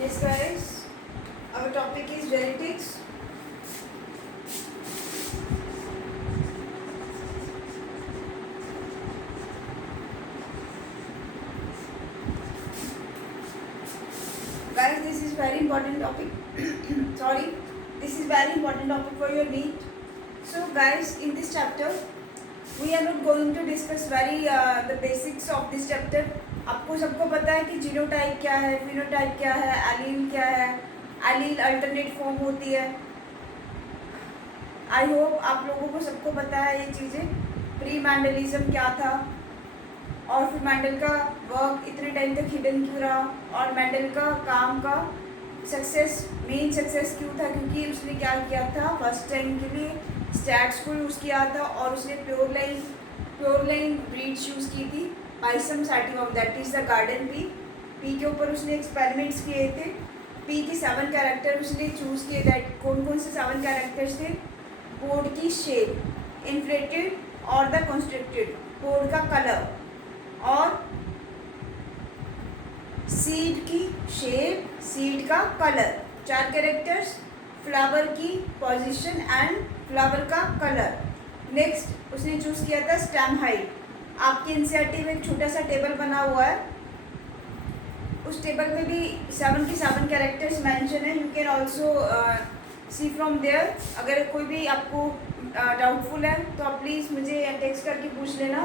Yes guys, our topic is genetics. Guys, this is very important topic. Sorry, this is very important topic for your NEET. So guys, in this chapter, we are not going to discuss very the basics of this chapter. आपको सबको पता है कि genotype क्या है, phenotype क्या है, allele क्या है, एलील अल्टरनेट फॉर्म होती है. आई होप आप लोगों को सबको पता है ये चीज़ें. प्री मैंडलिज्म क्या था और फिर मैंडल का वर्क इतने टाइम तक हिडन क्यों रहा और मैंडल का काम का सक्सेस मेन सक्सेस क्यों था, क्योंकि उसने क्या किया था, फर्स्ट टाइम के लिए स्टैट्स को यूज़ किया था और उसने प्योर लाइन ब्रीड्स यूज़ की थी. Pisum sativum that is the garden pea के ऊपर उसने एक्सपेरिमेंट्स किए थे. पी के 7 कैरेक्टर उसने चूज़ किए. दैट कौन कौन से 7 कैरेक्टर्स थे? पोड की शेप, इन्फ्लेटेड और द कंस्ट्रक्टेड, पोड का कलर और सीड की शेप, सीड का कलर. 4 कैरेक्टर्स. फ्लावर की पोजीशन एंड फ्लावर का कलर. नेक्स्ट उसने चूज़ किया था स्टेम हाइट. आपके एनसीईआरटी में एक छोटा सा टेबल बना हुआ है, उस टेबल में भी 7 के 7 कैरेक्टर्स मेंशन है. You can also see from there. अगर कोई भी आपको डाउटफुल है तो आप प्लीज़ मुझे टेक्स्ट करके पूछ लेना.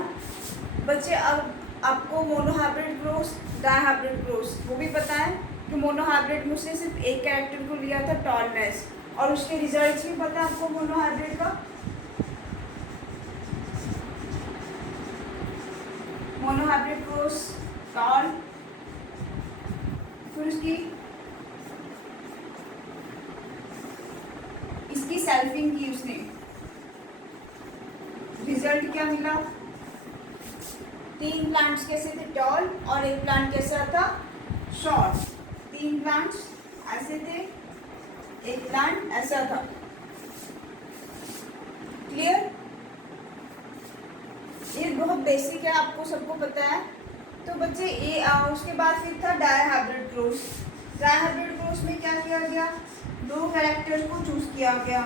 बच्चे, अब आपको मोनोहाइब्रिड क्रॉस, डायहाइब्रिड क्रॉस वो भी पता है कि मोनोहाइब्रिड में उसने सिर्फ एक कैरेक्टर को लिया था, टॉलनेस, और उसके रिजल्ट्स भी पता है आपको मोनोहाइब्रिड का. मोनोहाइब्रिड क्रॉस टॉल, फिर उसकी इसकी सेल्फिंग की उसने, रिजल्ट क्या मिला? 3 प्लांट्स कैसे थे? टॉल, और एक प्लांट कैसा था? शॉर्ट. 3 प्लांट्स ऐसे थे, एक प्लांट ऐसा था. क्लियर? ये बहुत बेसिक है, आपको सबको पता है. तो बच्चे ये उसके बाद फिर था डायहाइब्रिड क्रॉस. डायहाइब्रिड क्रॉस में क्या किया गया? 2 कैरेक्टर्स को चूज किया गया.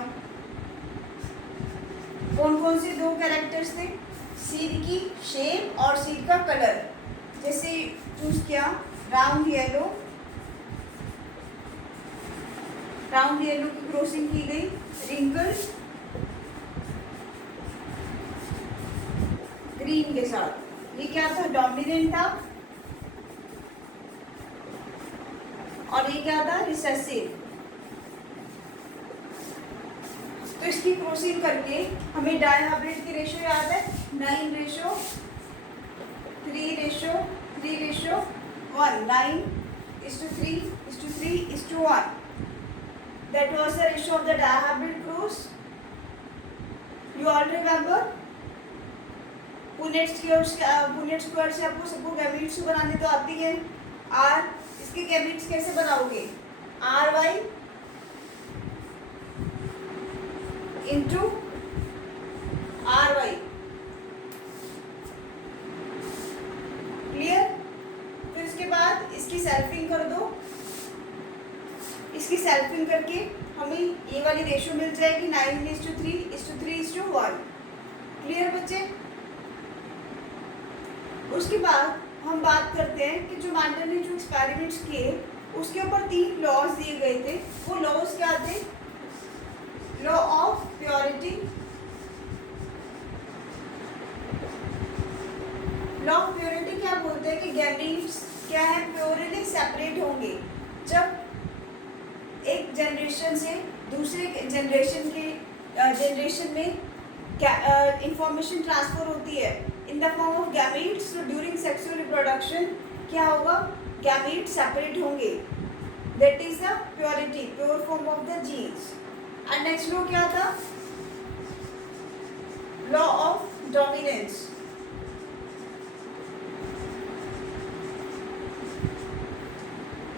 कौन कौन से 2 कैरेक्टर्स थे? सीड की शेप और सीड का कलर. जैसे चूज किया राउंड येलो की क्रॉसिंग की गई. रिंकल्स ग्रीन के साथ. ये क्या था? डोमिनेंट था. और ये क्या था? रिसेसिव. तो इसकी क्रॉसिंग करके हमें डायहाइब्रिड की रेशियो याद है, 9:3:1, 9:3:3:1. That was the ratio of the dihybrid cross. You all remember? Punnett square से आपको सबको गैमेट्स बनाने तो आती है. आर, इसके गैमेट्स कैसे बनाओगे? RY into RY. क्लियर? फिर इसके बाद इसकी सेल्फिंग कर दो. इसकी सेल्फिंग करके हमें ये वाली रेशियो मिल जाएगी 9:3:3:1. क्लियर बच्चे? उसके बाद हम बात करते हैं कि जो मैंडल ने जो एक्सपेरिमेंट्स किए उसके ऊपर 3 लॉज दिए गए थे. वो लॉज क्या थे? Law of purity. Law of purity क्या बोलते हैं कि गैमीट्स क्या है? प्योरली सेपरेट होंगे. जब एक जनरेशन से दूसरे जनरेशन में क्या इंफॉर्मेशन ट्रांसफर होती है in the form of gametes. तो ड्यूरिंग सेक्सुअल रिप्रोडक्शन क्या होगा? गैमीट्स सेपरेट होंगे. That is the purity, pure form of the genes. And next law क्या था? Law of dominance.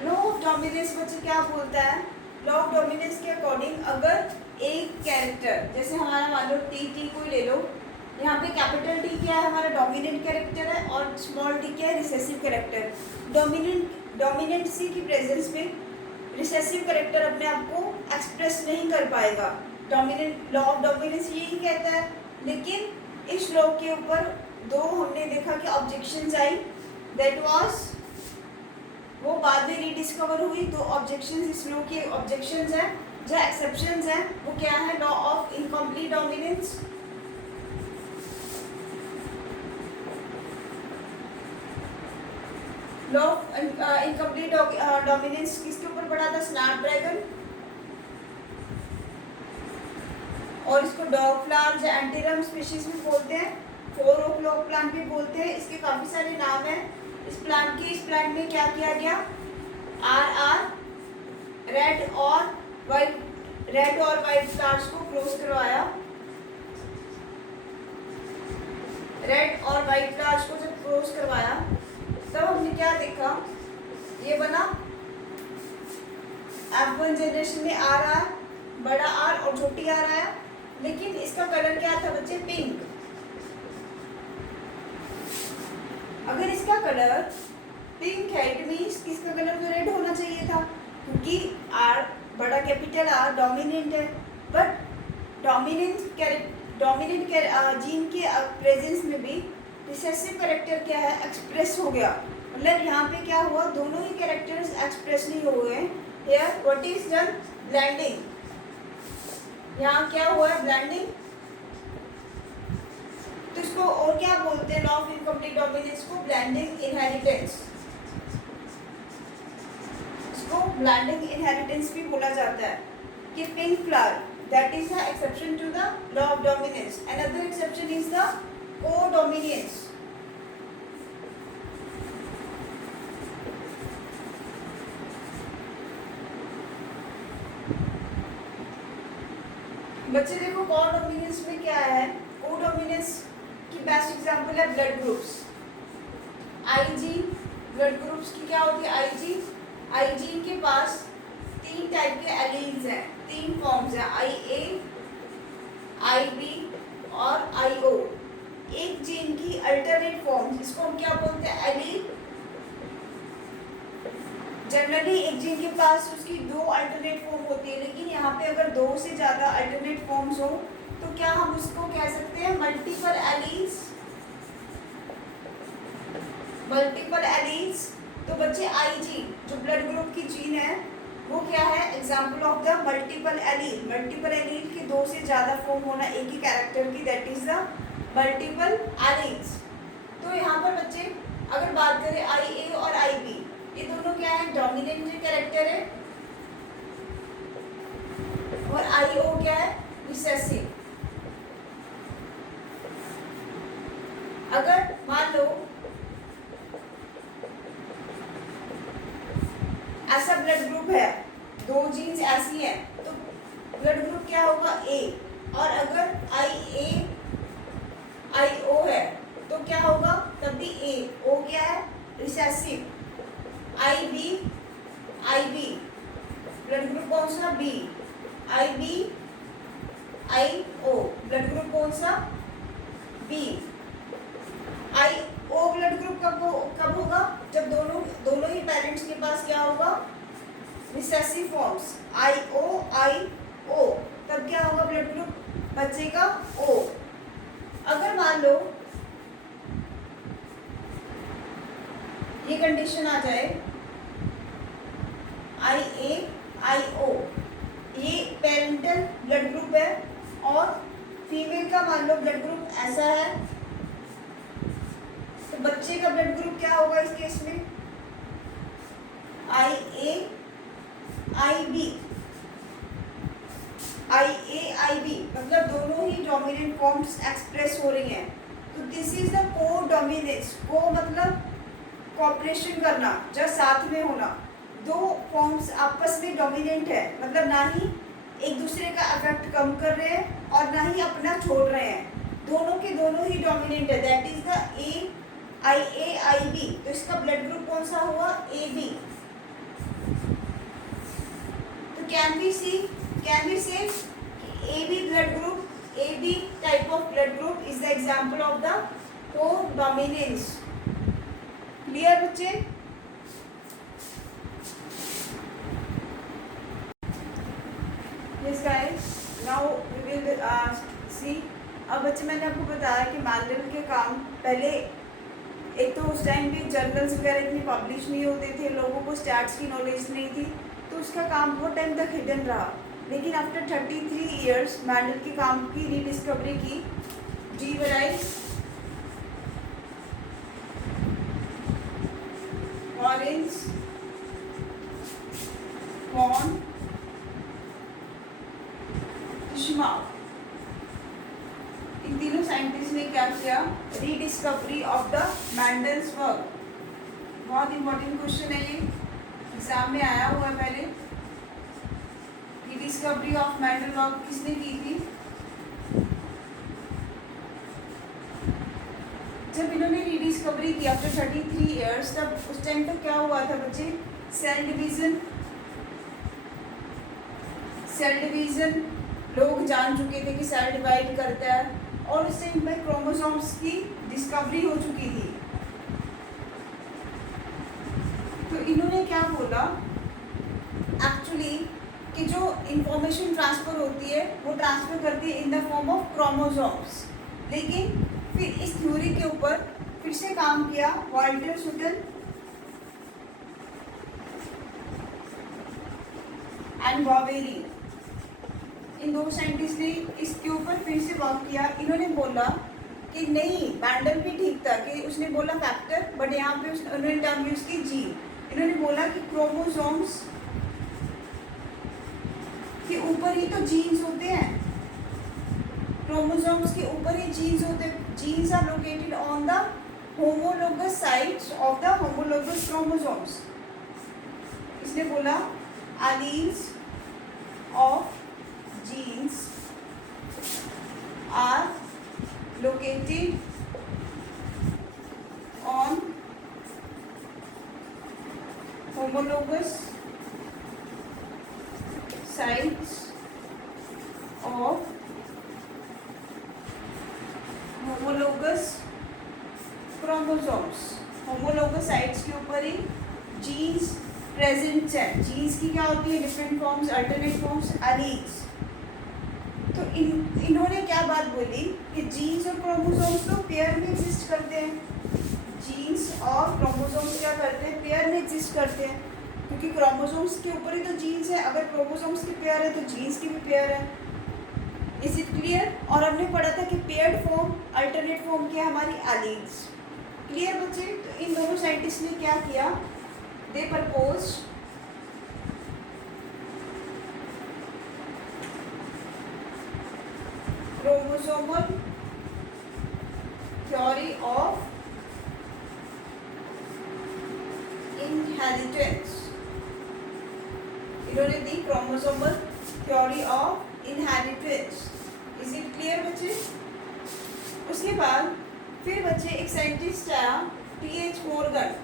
Law of dominance बच्चे क्या बोलता है? लॉ ऑफ डोमिनेंस के अकॉर्डिंग अगर एक कैरेक्टर, जैसे हमारा मान लो टी कोई ले लो, यहाँ पे कैपिटल टी क्या है? हमारा डोमिनेंट कैरेक्टर है और स्मॉल टी क्या है? Recessive character. डोमिनेंट सी की प्रेजेंस में रिसेसिव कैरेक्टर अपने आप को एक्सप्रेस नहीं कर पाएगा। डोमिनेंट लॉ ऑफ डोमिनेंस यही कहता है, लेकिन इस लॉ के ऊपर दो हमने देखा कि ऑब्जेक्शंस आई, दैट वाज वो बाद में रीडिस्कवर हुई। दो ऑब्जेक्शंस इस लॉ के ऑब्जेक्शंस हैं, जो एक्सेप्शंस हैं वो क्या है, law of incomplete dominance, law of incomplete dominance किसके ऊपर पढ़ा था, स्नैपड्रैगन, और इसको डॉग फ्लावर्स या एंटीरम स्पीशीज भी बोलते हैं, 4 o'clock प्लांट भी बोलते हैं। इसके काफी सारे नाम हैं इस प्लांट में क्या किया गया, रेड और वाइट फ्लावर्स को क्लोज करवाया। रेड और वाइट फ्लावर्स को जब क्लोज करवाया तब हमने क्या देखा, ये बना F1 जनरेशन में आर, बड़ा आर और छोटी आर आया, लेकिन इसका कलर क्या था बच्चे, पिंक। अगर इसका कलर पिंक है, इट मीन्स किसका कलर तो रेड होना चाहिए था, क्योंकि आर बड़ा कैपिटल आर डोमिनेंट है। बट डोमिनेंट जीन के प्रेजेंस में भी रिसेसिव कैरेक्टर क्या है, एक्सप्रेस हो गया। मतलब यहाँ पे क्या हुआ, दोनों ही कैरेक्टर्स एक्सप्रेस नहीं हुए। Here what is done, blending. यहाँ क्या हुआ है, ब्लेंडिंग। तो इसको और क्या बोलते हैं, लॉ ऑफ इनकम्प्लीट डोमिनेंस को ब्लेंडिंग इनहेरिटेंस। इसको ब्लेंडिंग इनहेरिटेंस भी बोला जाता है। कि pink flower, that is the exception to the law of dominance. Another exception is the co-dominance. बच्चे देखो को-डोमिनेंस में क्या है, को-डोमिनेंस की बेस्ट एग्जांपल है blood groups. IG blood groups की क्या होती है, आईजी के पास 3 टाइप के एलील्स हैं, 3 फॉर्म्स हैं, IA, IB और IO। एक जीन की अल्टरनेट फॉर्म, इसको हम क्या बोलते हैं, एलील। जनरली एक जीन के पास उसकी 2 अल्टरनेट फॉर्म होती है, लेकिन यहाँ पे अगर 2 से ज़्यादा अल्टरनेट फॉर्म्स हो तो क्या हम उसको कह सकते हैं, मल्टीपल एलील्स। Multiple alleles. तो बच्चे आईजी जो ब्लड ग्रुप की जीन है वो क्या है, example of the multiple allele. Multiple allele की 2 से ज़्यादा फॉर्म होना एक ही कैरेक्टर की, that is the multiple alleles. तो यहाँ पर बच्चे अगर बात करें IA और IB, ये दोनों क्या है, डोमिनेंट कैरेक्टर है, और IO क्या है, रिसेसिव। अगर मान लो ऐसा ब्लड ग्रुप है, 2 जीन्स ऐसी हैं, तो ब्लड ग्रुप क्या होगा, A। और अगर IA IO है तो क्या होगा, तब भी A। O क्या है, रिसेसिव। IB ब्लड ग्रुप कौन सा, B। IB IO blood group कौन सा, B। IO ब्लड ग्रुप कब होगा, जब दोनों ही पेरेंट्स के पास क्या होगा, रिसेसिव फॉर्म्स, IO, तब क्या होगा ब्लड ग्रुप बच्चे का O। अगर मान लो ये कंडीशन आ जाए, IA IO ये पेरेंटल ब्लड ग्रुप है, और फीमेल का मान लो ब्लड ग्रुप ऐसा है, तो बच्चे का ब्लड ग्रुप क्या होगा इस केस में, IA IB, मतलब दोनों ही डोमिनेंट फॉर्म्स एक्सप्रेस हो रही हैं। तो दिस इज द को-डोमिनेंस। को मतलब कोऑपरेशन करना, जब साथ में होना, 2 फॉर्म्स आपस में डोमिनेंट है, मतलब ना ही एक दूसरे का अफेक्ट कम कर रहे हैं और ना ही अपना छोड़ रहे हैं, दोनों के दोनों ही डोमिनेंट है, that is the IA IB। तो इसका ब्लड ग्रुप कौन सा हुआ, AB। तो कैन वी से AB blood group, AB type of blood group is the example of the co-dominance. Clear बच्चे? अब बच्चे मैंने आपको बताया कि मैंडल के काम पहले, एक तो उस टाइम पे जर्नल्स वगैरह इतनी पब्लिश नहीं होते थे, लोगों को स्टैट्स की नॉलेज नहीं थी, तो उसका काम बहुत टाइम तक हिडन रहा। लेकिन आफ्टर 33 ईयर्स मैंडल के काम की रीडिस्कवरी की। डी वराइज ऑरेंज फॉन टिश्माउ, इन तीनों साइंटिस्ट ने क्या किया? Rediscovery of the Mendel's work. बहुत इंपॉर्टेंट क्वेश्चन है ये, एग्जाम में आया हुआ है पहले। रीडिस्कवरी ऑफ मैंडल वर्क किसने की थी? जब इन्होंने रीडिस्कवरी की आफ्टर 33 ईयर्स, तब उस टाइम तक क्या हुआ था बच्चे? सेल डिवीजन लोग जान चुके थे कि सेल डिवाइड करता है, और उस टाइम में क्रोमोसोम्स की डिस्कवरी हो चुकी थी। तो इन्होंने क्या बोला एक्चुअली कि जो इंफॉर्मेशन ट्रांसफर होती है वो ट्रांसफर करती है in the form of chromosomes. लेकिन फिर इस थ्योरी के ऊपर फिर से काम किया वाल्टर सुटन एंड बॉवेरी। इन दो साइंटिस्ट ने इसके ऊपर फिर से वर्क किया। इन्होंने बोला कि नहीं, मैंडल भी ठीक था कि उसने बोला फैक्टर, बट यहाँ पे उन्होंने टर्म यूज की जीन। इन्होंने बोला कि क्रोमोसोम्स के ऊपर ही तो जीन्स होते हैं, क्रोमोसोम्स के ऊपर ही जीन्स होते हैं। Genes are located on the homologous sites of the homologous chromosomes. इसने बोला alleles of genes are located on homologous sites of homologous chromosomes। homologous sites के ऊपर ही genes प्रेजेंट है। जीन्स की क्या होती है? Different forms, alternate forms, alleles. तो इन्होंने क्या बात बोली कि जीन्स और क्रोमोसोम्स तो पेयर में एग्जिस्ट करते हैं। जीन्स और क्रोमोसोम्स क्या करते हैं? पेयर में एग्जिस्ट करते हैं, क्योंकि क्रोमोसोम्स के ऊपर ही तो जीन्स है। अगर क्रोमोसोम्स की पेयर है तो जीन्स की भी पेयर है। Is it clear? और हमने पढ़ा था कि पेयर्ड फॉर्म, अल्टरनेट फॉर्म क्या है? हमारी एलील्स। क्लियर बच्चे? तो इन दोनों साइंटिस्ट ने क्या किया? They proposed chromosomal theory of inheritance। इन्होंने दी chromosomal theory of inheritance। Is it clear बच्चे? उसके बाद फिर बच्चे एक साइंटिस्ट आया, T.H. मॉर्गन।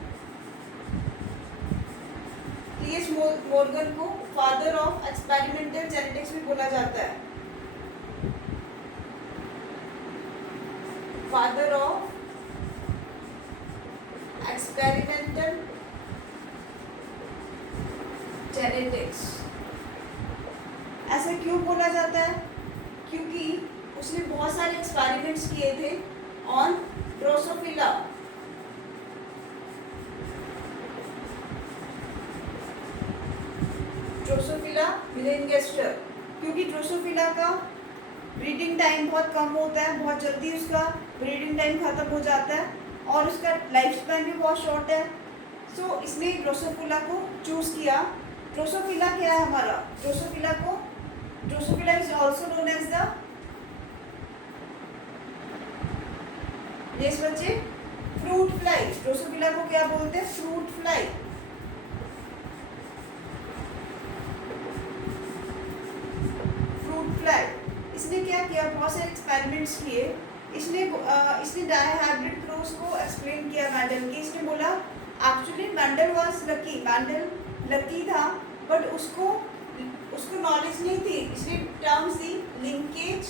टी.एच. मॉर्गन को फादर ऑफ एक्सपेरिमेंटल जेनेटिक्स भी बोला जाता है। Father of experimental genetics. ऐसा क्यों बोला जाता है? क्योंकि उसने बहुत सारे एक्सपेरिमेंट्स किए थे ऑन ड्रोसोफिला। ड्रोसोफिला मेलेनगेस्टर, क्योंकि ड्रोसोफिला का ब्रीडिंग टाइम बहुत कम होता है, बहुत जल्दी उसका ब्रीडिंग टाइम खत्म हो जाता है, और उसका लाइफ स्पैन भी बहुत शॉर्ट है। सो इसने ड्रोसोफिला को चूज़ किया। ड्रोसोफिला क्या है हमारा? Drosophila is also known as the, yes बच्चे, फ्रूट फ्लाई। ड्रोसोफिला को क्या बोलते हैं? Fruit fly. इसने क्या किया? बहुत सारे एक्सपेरिमेंट्स किए। इसने डायहाइब्रिड क्रॉस को एक्सप्लेन किया मैंडल की। इसने बोला actually Mendel was lucky, Mendel lucky था, बट उसको नॉलेज नहीं थी। इसने टर्म्स दी लिंकेज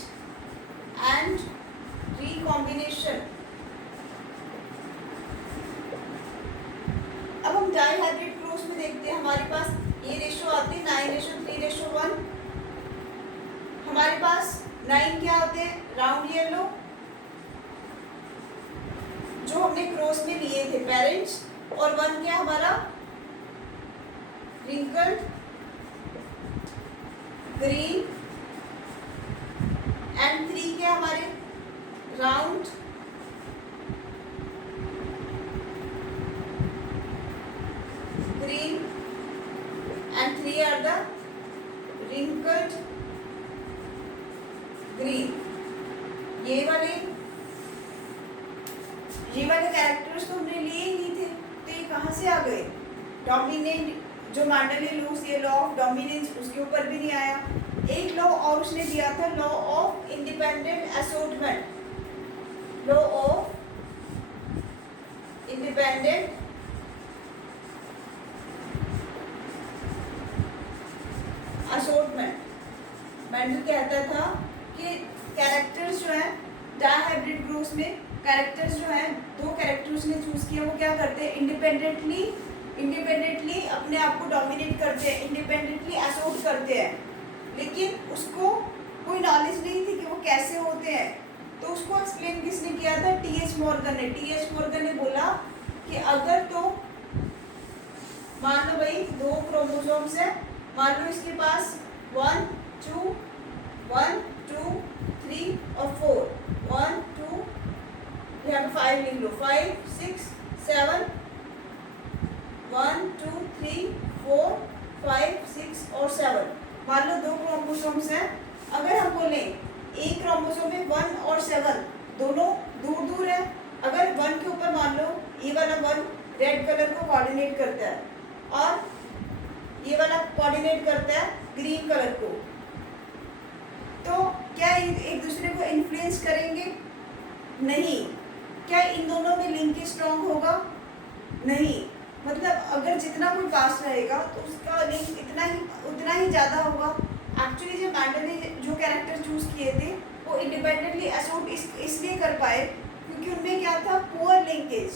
एंड रिकॉम्बिनेशन। अब हम डायहाइब्रिड क्रॉस में देखते हैं, हमारे पास ये रेशो आते हैं 9:3:1। हमारे पास 9 क्या होते हैं? राउंड येलो, जो हमने क्रॉस में लिए थे पेरेंट्स, और 1 क्या हमारा रिंकल्ड ग्रीन, एंड 3 क्या हमारे round green, and 3 are the wrinkled green. ये वाले कैरेक्टर्स तो हमने लिए ही नहीं थे, तो ये कहाँ से आ गए? डोमिनेंट जो मैंडले लॉस, ये लॉ ऑफ डोमिनेंस, उसके ऊपर भी नहीं आया। एक लॉ और उसने दिया था, law of independent assortment, law of independent assortment. Mendel कहता था कि कैरेक्टर्स जो है डायहाइब्रिड ग्रुप्स में कैरेक्टर्स जो है, 2 कैरेक्टर्स ने चूज किया, वो क्या करते हैं? इंडिपेंडेंटली अपने आप को डोमिनेट करते हैं, इंडिपेंडेंटली असॉर्ट करते हैं, लेकिन उसको कोई नॉलेज नहीं थी कि वो कैसे होते हैं। तो उसको एक्सप्लेन किसने किया था? टी.एच. मॉर्गन ने। टी.एच. मॉर्गन ने बोला कि अगर तो मान लो भाई 2 क्रोमोसोम्स है, मान लो इसके पास 1 2 3 और 4, 1 2 यहाँ पे 5 लिख लो, 5 6 7 1 2 3 4 5 6 और 7। मान लो 2 क्रोमोसोम्स हैं, अगर हम बोले एक क्रोमोसोम में 1 और 7 दोनों दूर दूर है, अगर 1 के ऊपर मान लो ये वाला 1 रेड कलर को कोऑर्डिनेट करता है और ये वाला कोऑर्डिनेट करता है ग्रीन कलर को, तो क्या एक दूसरे को इन्फ्लुएंस करेंगे? नहीं। क्या इन दोनों में लिंकेज स्ट्रॉन्ग होगा? नहीं। मतलब अगर जितना कोई पास रहेगा तो उसका लिंक उतना ही ज़्यादा होगा। एक्चुअली जो मैंडल ने जो कैरेक्टर चूज किए थे वो इंडिपेंडेंटली असॉर्ट इसलिए कर पाए क्योंकि उनमें क्या था? Poor linkage.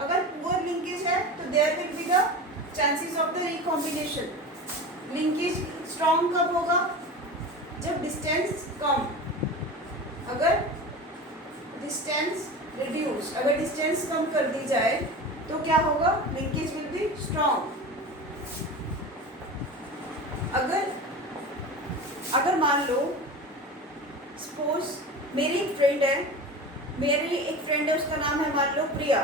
अगर पुअर लिंकेज है तो there will be the chances of the recombination. Linkage strong कब होगा? जब डिस्टेंस कम, अगर डिस्टेंस रिड्यूस, अगर डिस्टेंस कम कर दी जाए तो क्या होगा? Linkage will be strong. अगर मान लो सपोज मेरी एक फ्रेंड है, उसका नाम है मान लो प्रिया,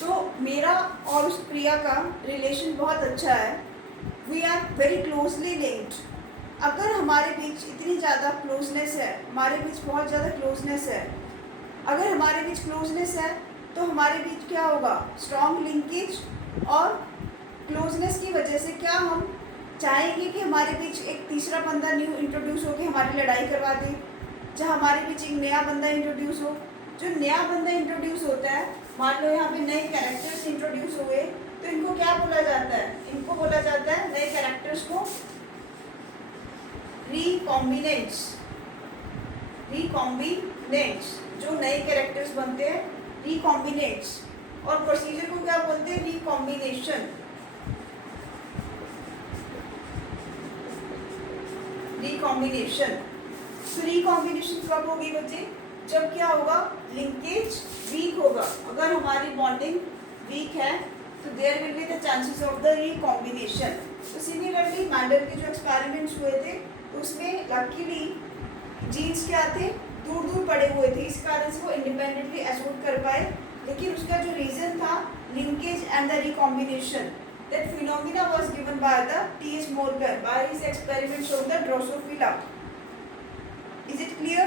तो मेरा और उस प्रिया का रिलेशन बहुत अच्छा है, we are very closely linked. अगर हमारे बीच इतनी ज़्यादा क्लोजनेस है, हमारे बीच बहुत ज़्यादा क्लोजनेस है, अगर हमारे बीच क्लोजनेस है तो हमारे बीच क्या होगा? Strong linkage. और क्लोजनेस की वजह से क्या हम चाहेंगे कि हमारे बीच एक तीसरा बंदा न्यू इंट्रोड्यूस हो के हमारी लड़ाई करवा दे, जहाँ हमारे बीच एक नया बंदा इंट्रोड्यूस हो। जो नया बंदा इंट्रोड्यूस होता है, मान लो यहाँ पे नए कैरेक्टर्स इंट्रोड्यूस हुए, तो इनको क्या बोला जाता है? इनको बोला जाता है, नए कैरेक्टर्स को रिकॉम्बिनेंट्स। जो नए कैरेक्टर्स बनते हैं रिकॉम्बिनेंट्स, और प्रोसीजर को क्या बोलते हैं? रिकॉम्बिनेशन। तो रिकॉम्बिनेशन कब होगी बच्चे? जब क्या होगा? लिंकेज वीक होगा। अगर हमारी बॉन्डिंग वीक है तो there will be the chances of the recombination. तो सिमिलरली मैंडल के जो एक्सपेरिमेंट्स हुए थे तो उसमें लकीली जीन्स क्या थे? दूर दूर पड़े हुए थे, इस कारण से वो इंडिपेंडेंटली असॉर्ट कर पाए। लेकिन उसका जो रीजन था linkage and the recombination, that phenomena was given by the T.H. Morgan by his experiments on the Drosophila. Is it clear?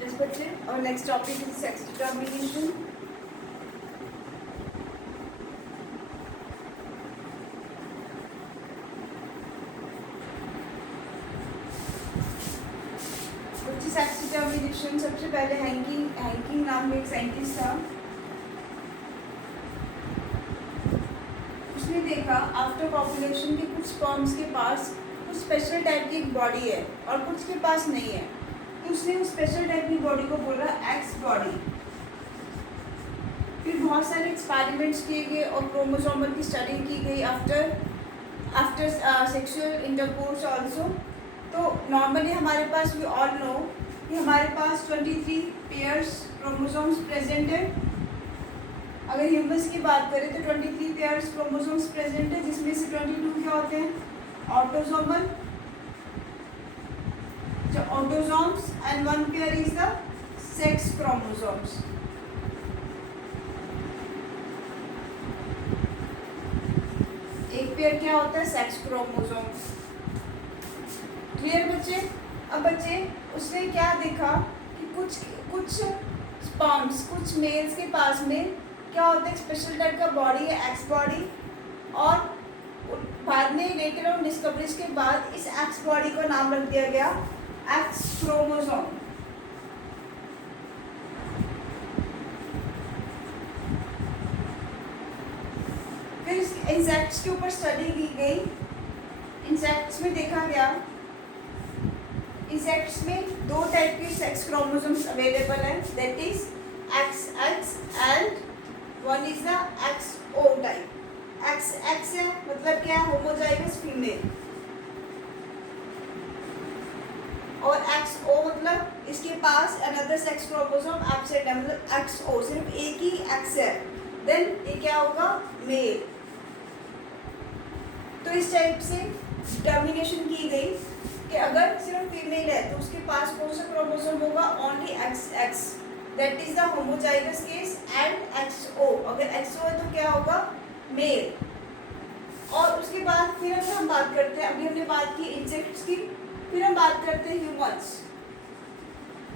Yes, बच्चे, our next topic is sex determination. Sex determination सबसे पहले Henking नाम में एक scientist था, उसने देखा after population के कुछ स्पर्म्स के पास कुछ स्पेशल टाइप की एक बॉडी है और कुछ के पास नहीं है, तो उसने उस स्पेशल टाइप की बॉडी को बोला एक्स बॉडी। फिर बहुत सारे एक्सपेरिमेंट्स किए गए और क्रोमोसोमल की स्टडी की गई after after sexual intercourse also. तो नॉर्मली हमारे पास, वी ऑल नो कि हमारे पास 23 पेयर्स क्रोमोसोम्स प्रेजेंट है। अगर ह्यूमंस की बात करें तो 23 पेयर्स क्रोमोसोम्स प्रेजेंट है, जिसमें से 22 क्या होते हैं, autosomal, autosomes, and 1 pair is the sex chromosomes. एक पेयर क्या होता है, सेक्स क्रोमोसोम्स। क्लियर बच्चे? अब बच्चे उसने क्या देखा कि कुछ स्पर्म्स, कुछ मेल्स के पास में क्या होता है, स्पेशल टाइप का बॉडी है, एक्स बॉडी, और बाद में लेटर ऑन डिस्कवरीज के बाद इस एक्स बॉडी को नाम रख दिया गया एक्स क्रोमोसोम। फिर इंसेक्ट्स के ऊपर स्टडी की गई। इंसेक्ट्स में देखा गया, इंसेक्ट्स में 2 टाइप के सेक्स क्रोमोसोम्स अवेलेबल है, that is XX and one is the XO type. XX है मतलब क्या है, होमोजाइगस फीमेल, और XO मतलब इसके पास अनदर सेक्स क्रोमोसोम एब्सेंट है, मतलब XO सिर्फ एक ही X है, देन ये क्या होगा, मेल। तो इस टाइप से डिटर्मिनेशन की गई कि अगर सिर्फ फीमेल है तो उसके पास कौन सा क्रोमोसोम होगा, only XX, that is the homozygous case, and XO, अगर XO है तो क्या होगा, मेल। और उसके बाद फिर अगर हम बात करते हैं, अभी हमने बात की इंसेक्ट्स की, फिर हम बात करते हैं ह्यूमंस।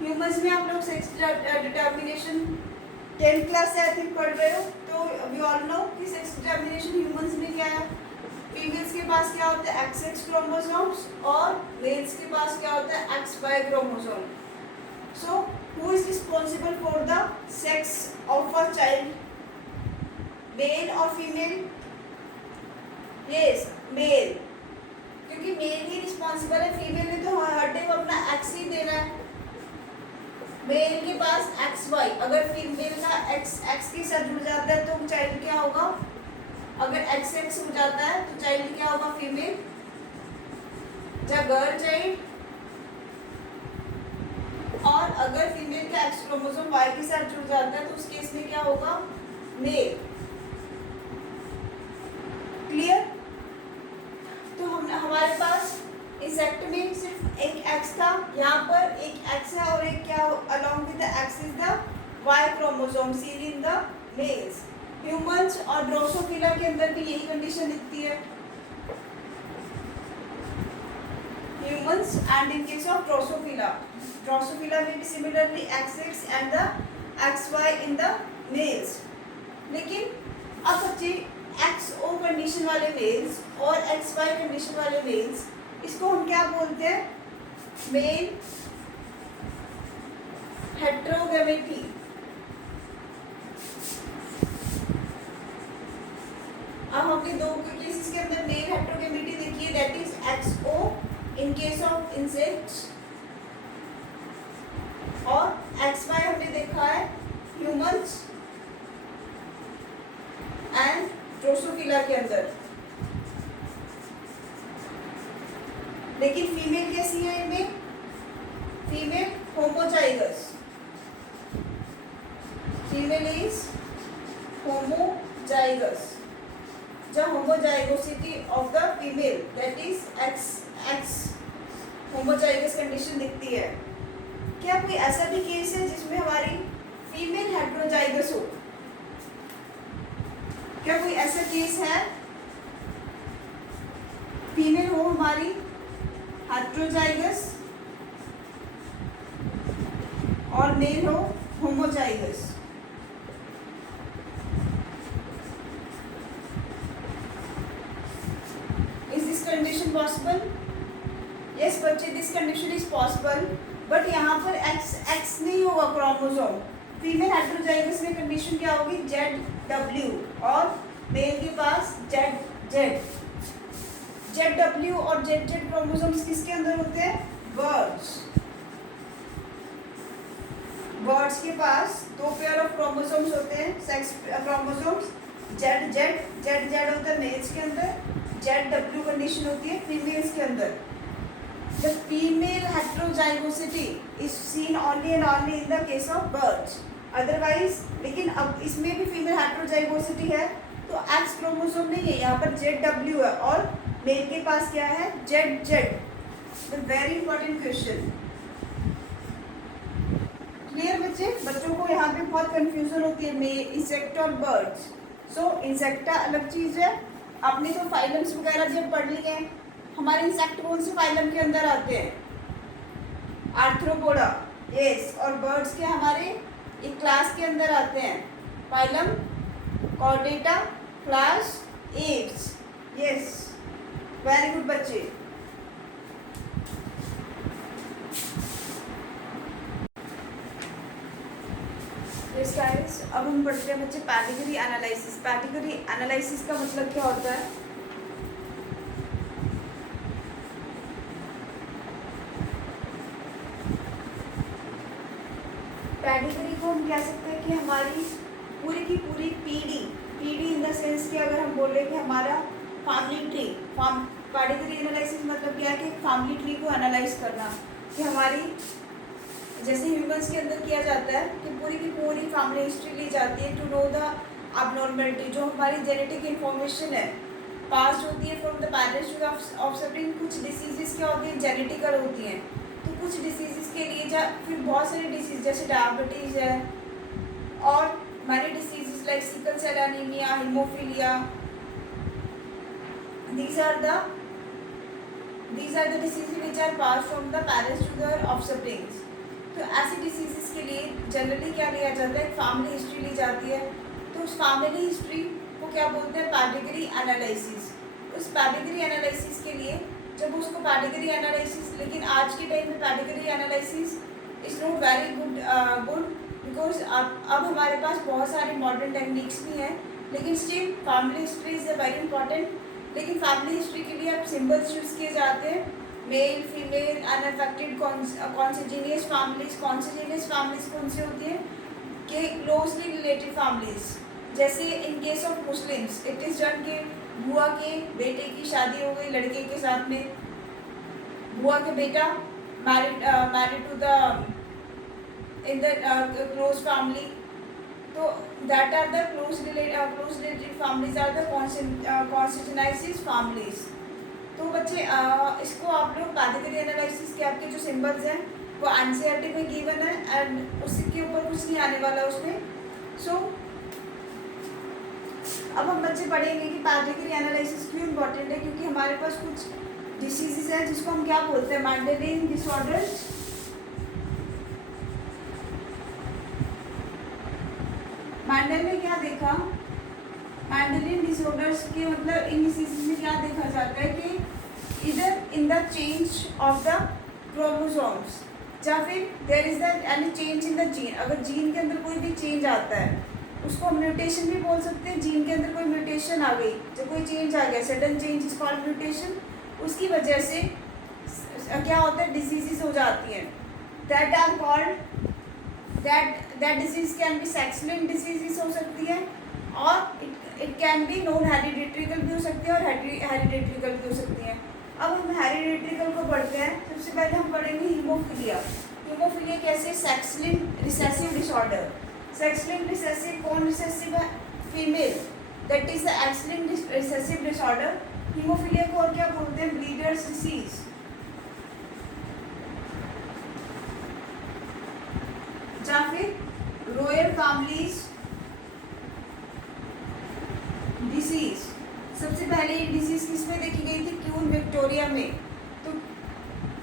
ह्यूमंस में आप लोग सेक्स डिटर्मिनेशन 10th क्लास से आई थिंक पढ़ रहे हो, तो वी ऑल नो कि सेक्स डिटर्मिनेशन ह्यूमंस में क्या है, फीमेल्स के पास क्या होता है, XX क्रोमोसोम्स, और मेल्स के पास क्या होता है, XY chromosome. So who is responsible for the sex of a child, male और फीमेल? यस, मेल, क्योंकि मेल ही रिस्पॉन्सिबल है, फीमेल ने तो हर टाइम अपना X ही देना है। मेल के पास XY, अगर फीमेल का X के साथ जुड़ जाता है तो चाइल्ड क्या होगा, अगर XX हो जाता है तो चाइल्ड क्या होगा, फीमेल। जब गर्ल चाइल्ड, और अगर फीमेल का X क्रोमोसोम Y के साथ जुड़ जाता है तो उस केस में क्या होगा, मेल। क्लियर? तो हमारे पास इंसेक्ट में सिर्फ एक X था, यहाँ पर एक X है और एक क्या, along with the X is the Y chromosome seen in the mails. Humans और ड्रोसोफिला के अंदर भी यही कंडीशन दिखती है, humans and in case of Drosophila, Drosophila में भी similarly XX and the XY in the mails. लेकिन अब बच्चे XO कंडीशन वाले मेल्स और XY कंडीशन वाले मेल्स, इसको हम क्या बोलते हैं, मेल हेट्रोगैमेटी। अब हमने 2 केसेस के अंदर मेल हेट्रोगैमेटी देखी है, that is XO in case of insects, और XY हमने देखा है ह्यूमंस एंड ड्रोसोफिला के अंदर। लेकिन फीमेल कैसी है इनमें, female homozygous, female is homozygous. जब homozygosity of the female, that is XX homozygous condition दिखती है। क्या कोई ऐसा भी केस है जिसमें हमारी फीमेल हेट्रोजाइगस हो? क्या कोई ऐसा केस है, फीमेल हो हमारी हेट्रोजाइगस और मेल हो homozygous? Is this condition possible? Yes बच्चे, this condition is possible, but यहाँ पर X नहीं होगा क्रोमोसोम। फीमेल हेट्रोजाइगस में कंडीशन क्या होगी, ZW, और मेल के पास ZZ। ZW और ZZ क्रोमोसोम्स किसके अंदर होते हैं, बर्ड्स। बर्ड्स के पास 2 पेयर ऑफ क्रोमोसोम्स होते हैं, सेक्स क्रोमोसोम्स, ZZ होता है मेल्स के अंदर, ZW कंडीशन होती है फीमेल्स के अंदर। The female heterozygosity is seen only and only in the case of birds. Otherwise, लेकिन अब इसमें भी फीमेल हेट्रोजाइगोसिटी है तो एक्स क्रोमोसोम नहीं है, यहाँ पर ZW है और मेल के पास क्या है ZZ। The very important question. Clear बच्चे? बच्चों को यहाँ पे बहुत कंफ्यूजन होती है मेल, इंसेक्ट और बर्ड्स। सो इंसेक्टा अलग चीज़ है। आपने तो फाइलम्स वगैरह जब पढ़ लिए हैं, हमारे इंसेक्ट कौन से फाइलम के अंदर आते हैं? Arthropoda, yes. और बर्ड्स के हमारे एक क्लास के अंदर आते हैं, phylum Chordata, class apps, yes. Very good बच्चे। अब हम पढ़ते हैं बच्चे पैडिग्री एनालिसिस। पैडिग्री एनालिसिस का मतलब क्या होता है? पैडिग्री को हम कह सकते हैं कि हमारी पूरी की पूरी पीढ़ी इन द सेंस कि अगर हम बोले कि हमारा फैमिली ट्री, पैडिग्री एनालिसिस मतलब क्या है कि फैमिली ट्री को एनालाइज करना, कि हमारी जैसे ह्यूमंस के अंदर किया जाता है कि पूरी की पूरी फैमिली हिस्ट्री ली जाती है टू नो द अबनॉर्मलिटी, जो हमारी जेनेटिक इन्फॉर्मेशन है पास होती है from the parents to the offspring. कुछ डिसीजेस क्या होती हैं जेनेटिकल होती हैं, तो कुछ डिसीजेस के लिए फिर बहुत सारी डिसीज जैसे डायबिटीज़ है और many diseases like sickle cell anaemia, haemophilia, these are the diseases which are passed from the parents to their offsprings। तो ऐसी डिसीजेस के लिए जनरली क्या लिया जाता है, फैमिली हिस्ट्री ली जाती है। तो उस फैमिली हिस्ट्री को क्या बोलते हैं? Pedigree analysis. उस पैडिग्री एनालिसिस के लिए जब उसको पैडिग्री एनालिसिस, लेकिन आज के टाइम में pedigree analysis is not very good because अब हमारे पास बहुत सारे मॉडर्न टेक्निक्स भी हैं, लेकिन still family history is very important. लेकिन फैमिली हिस्ट्री के लिए अब सिंबल्स यूज़ किए जाते हैं, male, female, unaffected, consanguineous families. Consanguineous families कौन सी होती हैं? कि क्लोजली रिलेटेड फैमिलीज। जैसे in case of Muslims it is done के बुआ के बेटे की शादी हो गई लड़के के साथ में, बुआ के बेटा married to the in the close family, तो that are the close related families are the consanguineous families. तो बच्चे इसको आप लोग पैडिग्री एनालिसिस के आपके जो सिंबल्स हैं वो एनसीईआरटी में गिवन है एंड उसके ऊपर कुछ नहीं आने वाला उसमें। सो अब हम बच्चे पढ़ेंगे कि पैडिग्री एनालिसिस क्यों इम्पोर्टेंट है, क्योंकि हमारे पास कुछ डिसीजेज है जिसको हम क्या बोलते हैं, मेंडेलियन डिसऑर्डर्स। मेंडल ने क्या देखा, मेंडेलियन डिसऑर्डर्स के मतलब इन डिसीजेज में क्या देखा जाता है कि इधर in the change of the chromosomes या फिर there is the any change in the gene. अगर जीन के अंदर कोई भी चेंज आता है उसको हम म्यूटेशन भी बोल सकते हैं। जीन के अंदर कोई म्यूटेशन आ गई, जब कोई चेंज आ गया, sudden change is called mutation, उसकी वजह से क्या होता है, डिजीजेस हो जाती हैं। That are called that disease can be sex linked diseases हो सकती है और it can be non hereditary भी हो सकती है और हेरिडिट्रिकल भी हो सकती है। अब हम हेरिडिट्रिकल को पढ़ते हैं। सबसे पहले हम पढ़ेंगे हीमोफीलिया। हीमोफीलिया कैसे? Sex linked recessive disorder. Sex linked recessive कौन रिसेसिव है? Female, that is the x linked recessive disorder. Haemophilia को और क्या बोलते हैं? Bleeders disease. या फिर रॉयल फैमिलीज डिसीज। सबसे पहले ये डिसीज किसमें देखी गई थी? क्वीन विक्टोरिया में। तो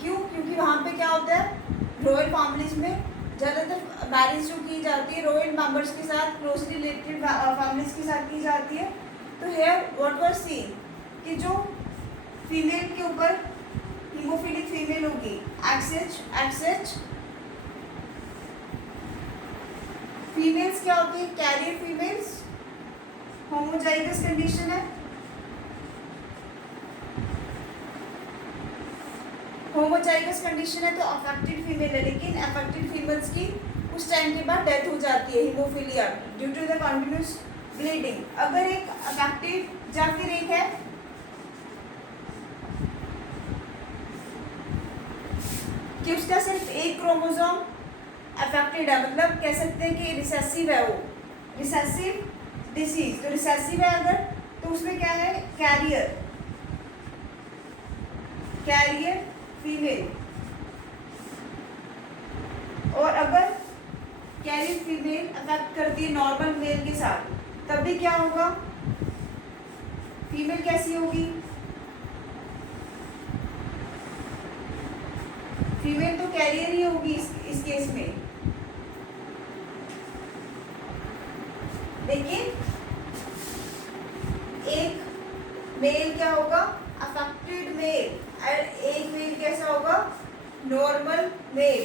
क्यों? क्योंकि वहाँ पे क्या होता है, रॉयल फैमिलीज में ज़्यादातर मैरिज जो की जाती है रॉयल मेंबर्स के साथ, क्लोजली रिलेटेड फैमिलीज के साथ की जाती है। तो हेयर व्हाट वाज सीन कि जो फीमेल के ऊपर हीमोफिलिक फीमेल होगी, एक्सएच फीमेल्स क्या होती है? Carrier females. होमोजाइगस कंडीशन है, होमोजाइगस कंडीशन है तो अफेक्टेड फीमेल है, लेकिन अफेक्टेड फीमेल्स की उस टाइम के बाद डेथ हो जाती है haemophilia due to the continuous bleeding. अगर एक अफेक्टेड या फिर एक है कि उसका सिर्फ एक क्रोमोसोम अफेक्टेड है, मतलब कह सकते हैं कि रिसेसिव है वो, रिसेसिव डिसीज। तो रिसेसिव है अगर, तो उसमें क्या है, कैरियर, कैरियर फीमेल। और अगर कैरियर फीमेल अफेक्ट करती है नॉर्मल मेल के साथ, तब भी क्या होगा, फीमेल कैसी होगी, फीमेल तो कैरियर ही होगी इस केस में। लेकिन एक मेल क्या होगा, अफेक्टेड मेल, और एक मेल कैसा होगा, नॉर्मल मेल।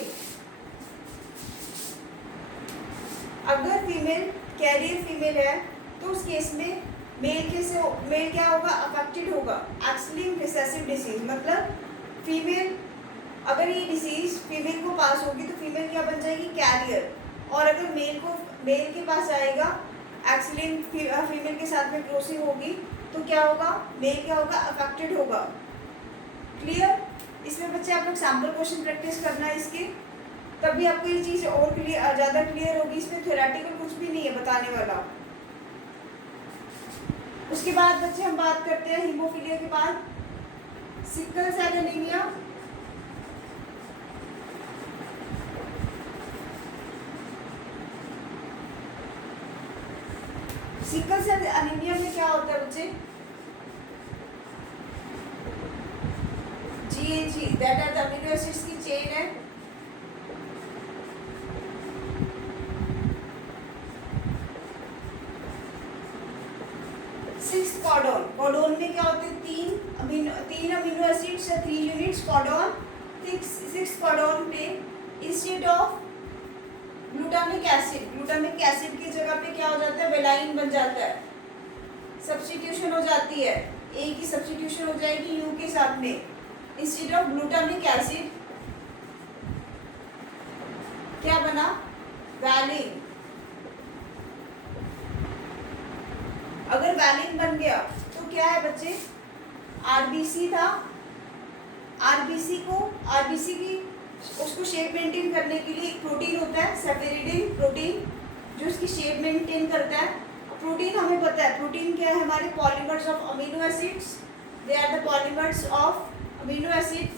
अगर फीमेल कैरियर फीमेल है तो उस केस में मेल क्या होगा, अफेक्टेड होगा, एक्स-लिंक्ड रिसेसिव डिसीज। मतलब फीमेल, अगर ये डिसीज फीमेल को पास होगी तो फीमेल क्या बन जाएगी, कैरियर। और अगर मेल के पास आएगा, एक्स-लिंक्ड फीमेल के साथ में क्रॉसिंग होगी, तो क्या होगा, मेल क्या होगा, अफेक्टेड होगा। क्लियर? इसमें बच्चे आप लोग सैम्पल क्वेश्चन प्रैक्टिस करना है इसके, तभी आपको ये चीज़ और ज़्यादा क्लियर होगी। इसमें थ्योरेटिकल कुछ भी नहीं है बताने वाला। उसके बाद बच्चे हम बात करते हैं हीमोफीलिया के बाद sickle cell anaemia. Sickle cell anaemia में क्या होता है बच्चे, GAG, that are the amino acids की चेन है। सिक्स कॉडोन, कॉडोन में क्या होते हैं, तीन अमीनो एसिड्स या 3 यूनिट्स कॉडोन। सिक्स कॉडोन पे इंस्टेड ऑफ ग्लूटामिक एसिड की जगह पे क्या हो जाता है, वेलाइन बन जाता है, सब्स्टिट्यूशन हो जाती है, ए की सब्स्टिट्यूशन हो जाएगी यू के साथ में। इंस्टेड ऑफ ग्लूटामिक एसिड क्या बना, वैलिन। अगर वैलिन बन गया तो क्या है बच्चे, आरबीसी था, आरबीसी की उसको शेप मेंटेन करने के लिए एक प्रोटीन होता है, सेफेरिडिन प्रोटीन, जो उसकी शेप मेंटेन करता है। प्रोटीन हमें पता है, प्रोटीन क्या है, हमारे polymers of amino acids, they are the polymers of amino acid.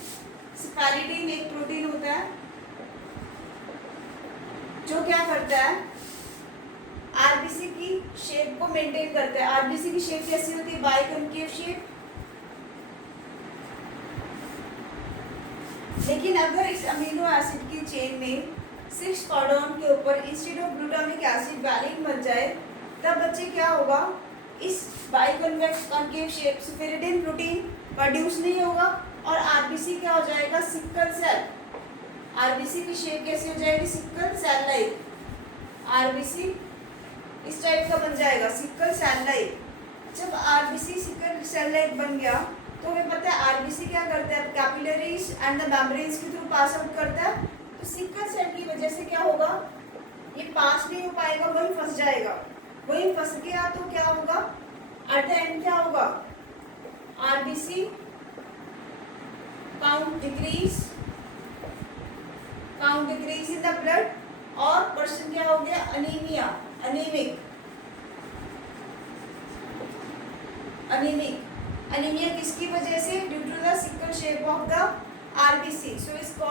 सेफेरिडिन एक प्रोटीन होता है जो क्या करता है, आरबीसी की शेप को मेंटेन करता है। आरबीसी की शेप कैसी होती है, बाइकॉन्केव शेप। लेकिन अगर इस अमीनो एसिड की चेन में 6 कॉडोन के ऊपर instead of glutamic acid valine बन जाए, तब बच्चे क्या होगा, इस biconvex concave shape सेफेरिडिन protein produce नहीं होगा और आरबीसी क्या हो जाएगा, सिकल सेल। आरबीसी की शेप कैसी हो जाएगी, सिकल सेल लाइक। आरबीसी इस टाइप का बन जाएगा, सिकल सेल लाइक। जब आरबीसी सिकल सेल लाइक बन गया तो हमें पता है आरबीसी क्या करता है, कैपिलरीज एंड द मेम्ब्रेन्स के थ्रू पास आउट करता है। तो सिकल सेल की वजह से क्या होगा, ये पास नहीं हो पाएगा, वहीं फंस जाएगा। वहीं फंस गया तो क्या होगा, एट द एंड क्या होगा, RBC count decrease in the blood, और पर्सन क्या हो गया, अनीमिया, अनीमिया किसकी वजह से, due to the sickle shape of the RBC. So इसको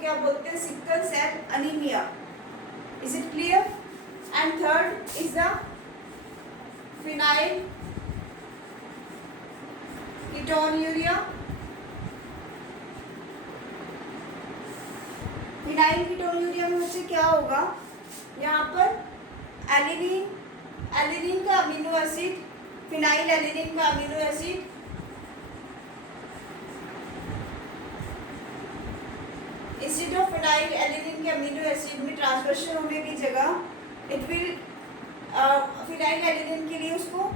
क्या बोलते हैं, sickle cell anaemia. Is it clear? And third is the phenylketonuria. Phenylketonuria में बच्चे क्या होगा, यहाँ पर एलिनिन का अमीनो एसिड, फिनाइल एलिनिन का amino acid instead of phenylalanine के अमीनो एसिड में ट्रांसवर्शन होने की जगह इट विल फिनाइल एलिनिन के लिए उसको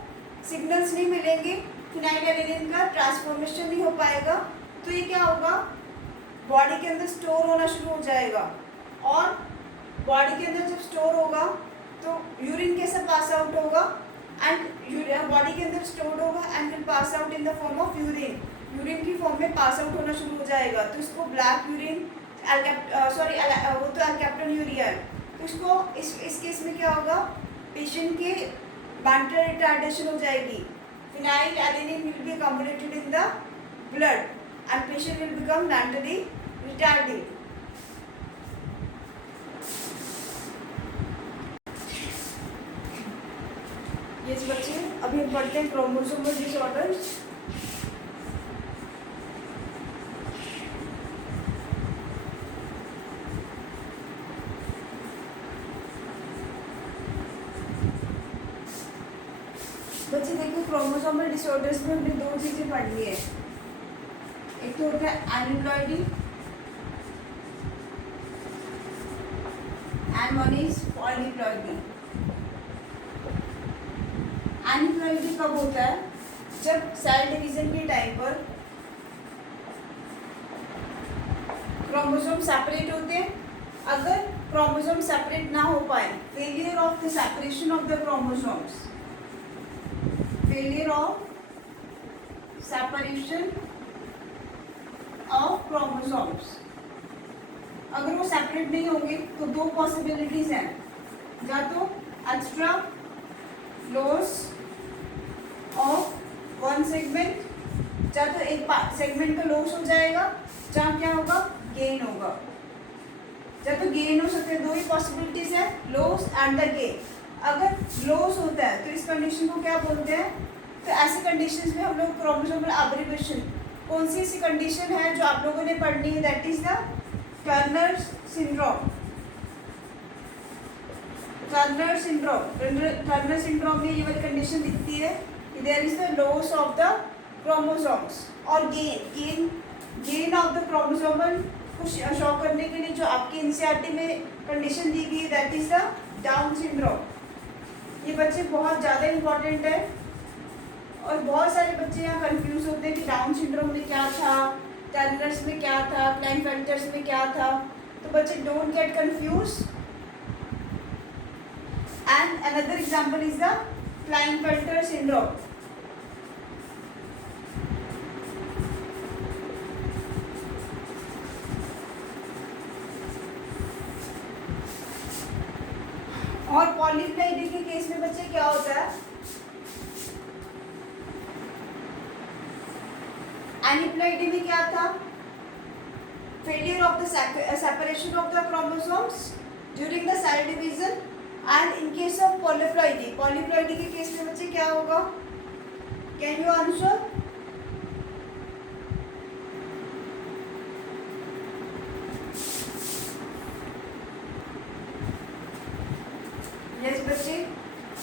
सिग्नल्स नहीं मिलेंगे, फिनाइल एलिनिन का ट्रांसफॉर्मेशन नहीं हो पाएगा। तो ये क्या होगा, बॉडी के अंदर स्टोर होना शुरू हो जाएगा, और बॉडी के अंदर जब स्टोर होगा तो यूरिन कैसे पास आउट होगा, एंड बॉडी के अंदर स्टोर होगा and will pass out in the form of urine की फॉर्म में पास आउट होना शुरू हो जाएगा। तो इसको ब्लैक यूरिन वो तो अल्केप्टोन्यूरिया है। तो इसको इस केस में क्या होगा, पेशेंट के मेंटल रिटार्डेशन हो जाएगी, phenyl alanine will be accumulated in the blood and patient will become mentally retarded. ये बच्चे अभी हम पढ़ते हैं क्रोमोसोमल डिसऑर्डर्स। बच्चे देखो क्रोमोसोमल डिसऑर्डर्स में हमने दो चीजें पढ़नी है, एक तो होता है एनिप्लॉइडी एंड वन इज पॉलीप्लॉइडी। एनिप्लॉइडी कब होता है, जब सेल डिवीजन के टाइम पर क्रोमोसोम सेपरेट होते हैं। अगर क्रोमोसोम सेपरेट ना हो पाए, failure of the separation of the chromosomes, failure of separation of chromosomes, अगर वो सेपरेट नहीं होंगे तो दो पॉसिबिलिटीज हैं, या तो extra loss of one segment, या तो एक सेगमेंट का लॉस हो जाएगा, जहाँ क्या होगा, गेन होगा। या तो गेन हो सकते हैं, दो ही पॉसिबिलिटीज है, लॉस एंड द गेन। अगर लॉस होता है तो इस कंडीशन को क्या बोलते हैं, तो ऐसे कंडीशंस में हम लोग क्रोमोसोमल एब्रिविएशन, कौन सी ऐसी कंडीशन है जो आप लोगों ने पढ़नी है, that is the Turner syndrome. Turner syndrome में ये वाली कंडीशन दिखती है, there is the loss of the chromosomes और गेन ऑफ द क्रोमोसोमल को शो करने के लिए जो आपके एनसीईआरटी में कंडीशन दी गई है, that is the Down syndrome. ये बच्चे बहुत ज़्यादा इम्पोर्टेंट है और बहुत सारे बच्चे यहाँ कंफ्यूज होते हैं कि डाउन सिंड्रोम में क्या था, टर्नर्स में क्या था, क्लाइनफेल्टर्स में क्या था। तो बच्चे don't get confuse. And another example is the Klinefelter syndrome. और पॉलीप्लाइडी के केस में बच्चे क्या होता है, एनिप्लॉइडी में क्या था, failure of the separation of the chromosomes during the cell division. And in case of polyploidy के केस में बच्चे क्या होगा, कैन यू आंसर? यस बच्चे,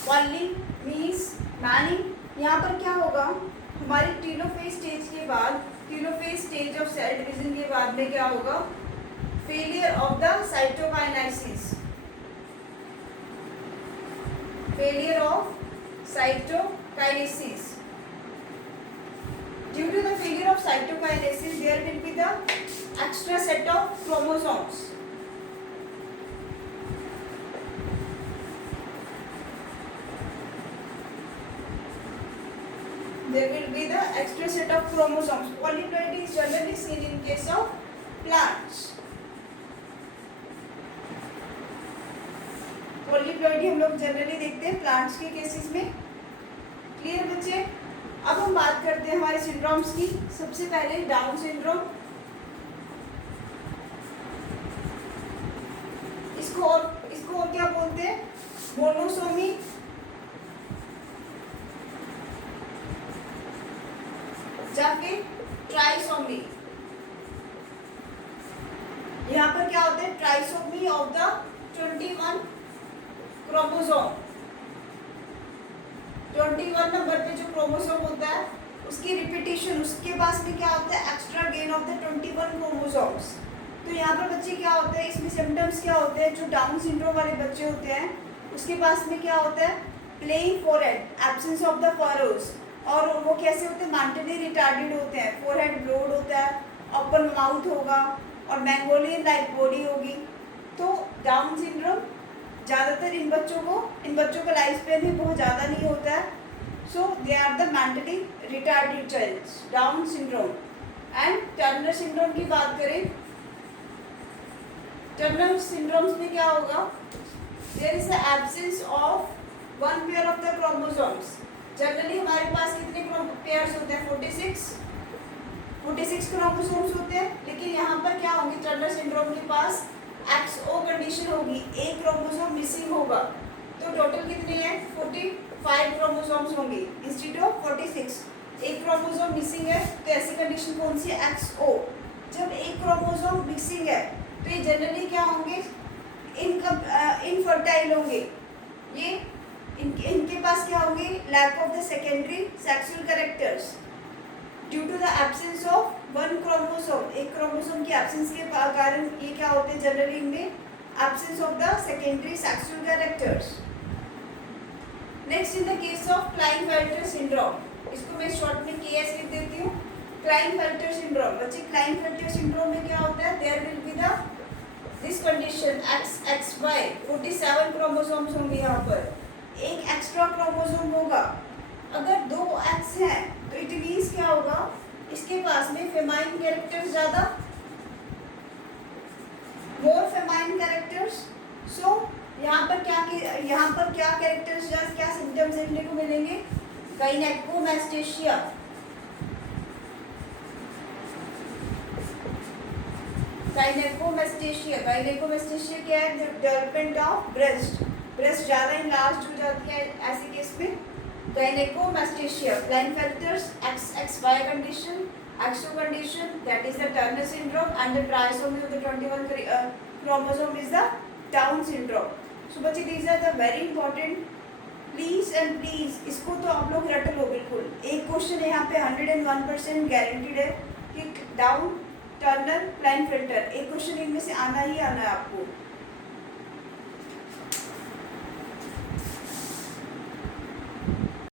पॉली मीन्स मैनी। यहाँ पर क्या होगा, हमारे टेलोफेज स्टेज के बाद, telophase stage of cell division के बाद में क्या होगा, failure of the cytokinesis, failure of cytokinesis. Due to the failure of cytokinesis there will be the extra set of chromosomes. There will be the extra set of chromosomes. Polyploidy is generally seen in case of plants. Polyploidy हम लोग generally देखते हैं plants के cases में। Clear बच्चे? अब हम बात करते हैं हमारे सिंड्रोम्स की। सबसे पहले डाउन सिंड्रोम, इसको और क्या बोलते हैं, मोनोसोमी, जाके ट्राइसोमी। यहाँ पर क्या होता है, trisomy of the 21 chromosome. 21 number पे जो क्रोमोसोम होता है उसकी रिपीटेशन, उसके पास में क्या होता है, extra gain of the 21 chromosomes. तो यहाँ पर बच्चे क्या होता है, इसमें सिम्टम्स क्या होते हैं, जो डाउन सिंड्रोम वाले बच्चे होते हैं उसके पास में क्या होता है, playing forehead, absence of the furrows. और वो कैसे होते हैं, मेंटली रिटार्डेड होते हैं, फोरहेड ब्रोड होता है, ओपन माउथ होगा और मैंगोलियन लाइक बॉडी होगी। तो डाउन सिंड्रोम ज़्यादातर इन बच्चों का लाइफ स्पेन भी बहुत ज़्यादा नहीं होता है। So they are the mentally retarded childs, Down syndrome. And Turner syndrome की बात करें टर्नर सिंड्रोम्स में क्या होगा? There is the absence of one pair of the chromosomes. Generally हमारे पास कितने पेयर्स होते हैं? 46 क्रोमोसोम्स होते हैं, लेकिन यहाँ पर क्या होंगे? टर्नर सिंड्रोम के पास XO कंडीशन होगी, एक क्रोमोसोम मिसिंग होगा। तो टोटल कितने हैं? 45 क्रोमोसोम्स होंगे इंस्टेड ऑफ 46। एक क्रोमोसोम मिसिंग है, तो ऐसी कंडीशन कौन सी है? XO। जब एक क्रोमोसोम मिसिंग है तो ये जनरली क्या होंगे? इनफर्टाइल होंगे। ये इनके पास क्या होंगे? Lack of the secondary sexual characters due to the absence of one chromosome. एक क्रोमोसोम की एब्सेंस के कारण ये क्या होते हैं? जनरली इनमें absence of the secondary sexual characters. Next in the case of Klinefelter syndrome, इसको मैं शॉर्ट में KS लिख देती हूँ। क्लाइनफेल्टर सिंड्रोम, बच्चे क्लाइनफेल्टर सिंड्रोम में क्या होता है? There will be the this condition XXY 47 chromosomes होंगे। यहाँ पर एक एक्स्ट्रा क्रोमोसोम होगा। अगर 2 X हैं तो इट मीन्स क्या होगा? इसके पास में फेमाइन कैरेक्टर्स ज़्यादा, मोर फेमाइन कैरेक्टर्स। सो यहाँ पर क्या कैरेक्टर्स, क्या सिम्टम्स देखने को मिलेंगे? गाइनेकोमैस्टेशिया, गाइनेकोमैस्टेशिया क्या है? डेवलपमेंट ऑफ ब्रेस्ट ज़्यादा इनलार्ज हो जाती है ऐसे केस में। Gynaecomastia, Klinefelter's, XXY condition, XO condition, that is the Turner syndrome, and the trisomy of the 21 chromosome is the Down syndrome. So बच्चे these are the very important. Please and please इसको तो आप लोग रट लो बिल्कुल। एक question यहाँ पे 101% गारंटीड है कि डाउन, टर्नर, क्लाइनफेल्टर, एक क्वेश्चन इनमें से आना ही आना है आपको।